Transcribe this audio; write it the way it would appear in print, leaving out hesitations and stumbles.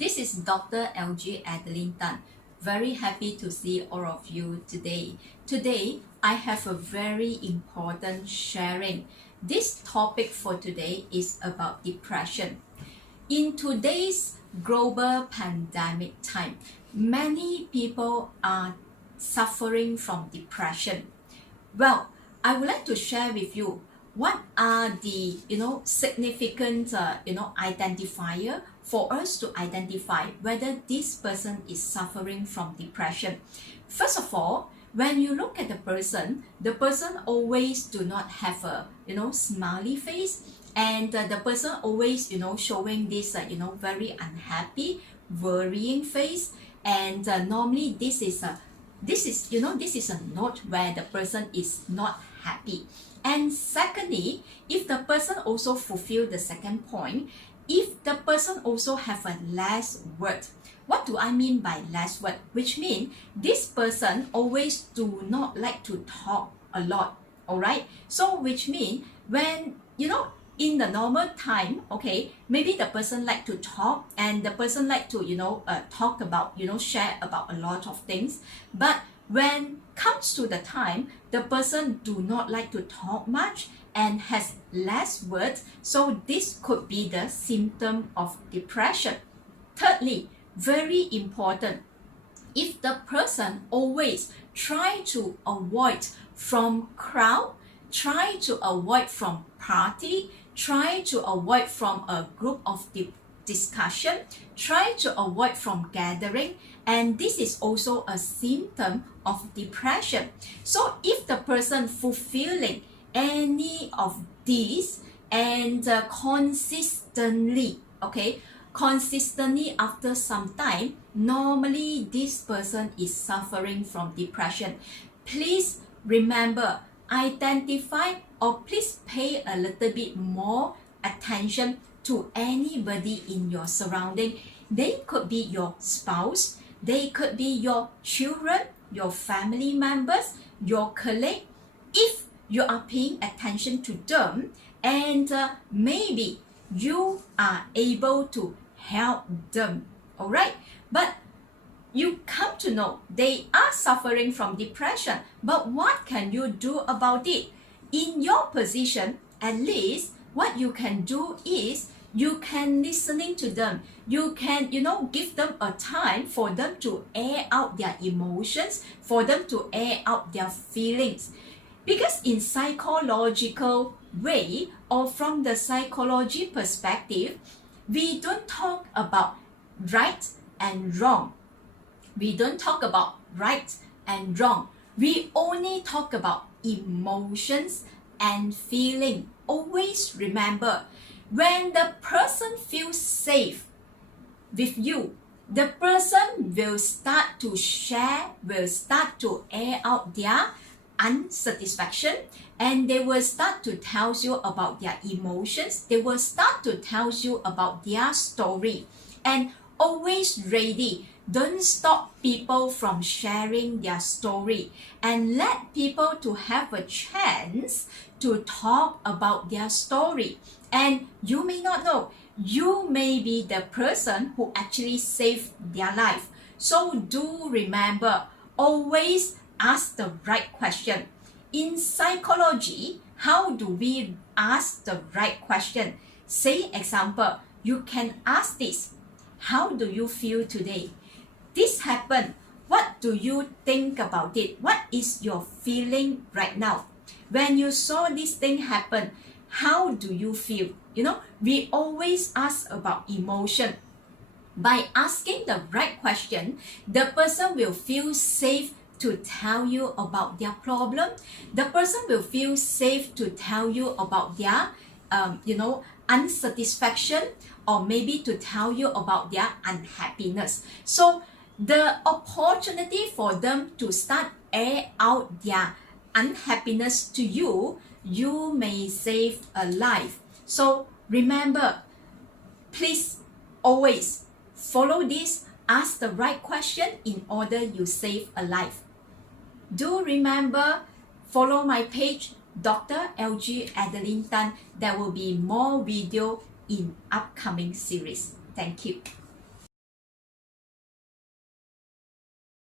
This is Dr. LG Adeline Tan. Very happy to see all of you today. Today, I have a very important sharing. This topic for today is about depression. In today's global pandemic time, many people are suffering from depression. Well, I would like to share with you what are the significant identifier for us to identify whether this person is suffering from depression. First of all, when you look at the person always do not have a smiley face, and the person always showing this very unhappy, worrying face, and normally this is a note where the person is not happy. And secondly, if the person also fulfill the second point, if the person also have a less word. What do I mean by less word? Which means this person always do not like to talk a lot, alright? So which means when in the normal time, okay, maybe the person like to talk and the person like to talk about share about a lot of things, but when comes to the time the person do not like to talk much and has less words, so this could be the symptom of depression. Thirdly, very important, if the person always try to avoid from crowd, try to avoid from party, try to avoid from a group of discussion, try to avoid from gathering, and this is also a symptom of depression. So if the person fulfilling any of these and consistently after some time, normally this person is suffering from depression. Please remember, identify or please pay a little bit more attention to anybody in your surrounding. They could be your spouse, they could be your children, your family members, your colleague. If you are paying attention to them, and maybe you are able to help them, alright? But you come to know they are suffering from depression, but what can you do about it? In your position, at least what you can do is you can listening to them. You can give them a time for them to air out their emotions, for them to air out their feelings. Because in psychological way or from the psychology perspective, we don't talk about right and wrong. We don't talk about right and wrong. We only talk about emotions and feeling. Always remember, when the person feels safe with you, the person will start to share, will start to air out their unsatisfaction, and they will start to tell you about their emotions. They will start to tell you about their story. And always ready. Don't stop people from sharing their story, and let people to have a chance to talk about their story. And you may not know, you may be the person who actually saved their life. So do remember, always ask the right question. In psychology, how do we ask the right question? Say example, you can ask this: how do you feel today? This happened. What do you think about it? What is your feeling right now? When you saw this thing happen, how do you feel? We always ask about emotion. By asking the right question, the person will feel safe to tell you about their problem. The person will feel safe to tell you about their unsatisfaction, or maybe to tell you about their unhappiness. So the opportunity for them to start air out their unhappiness to you, you may save a life. So remember, please always follow this, ask the right question in order you save a life. Do remember, follow my page, Dr. LG Adeline Tan. There will be more video in upcoming series. Thank you.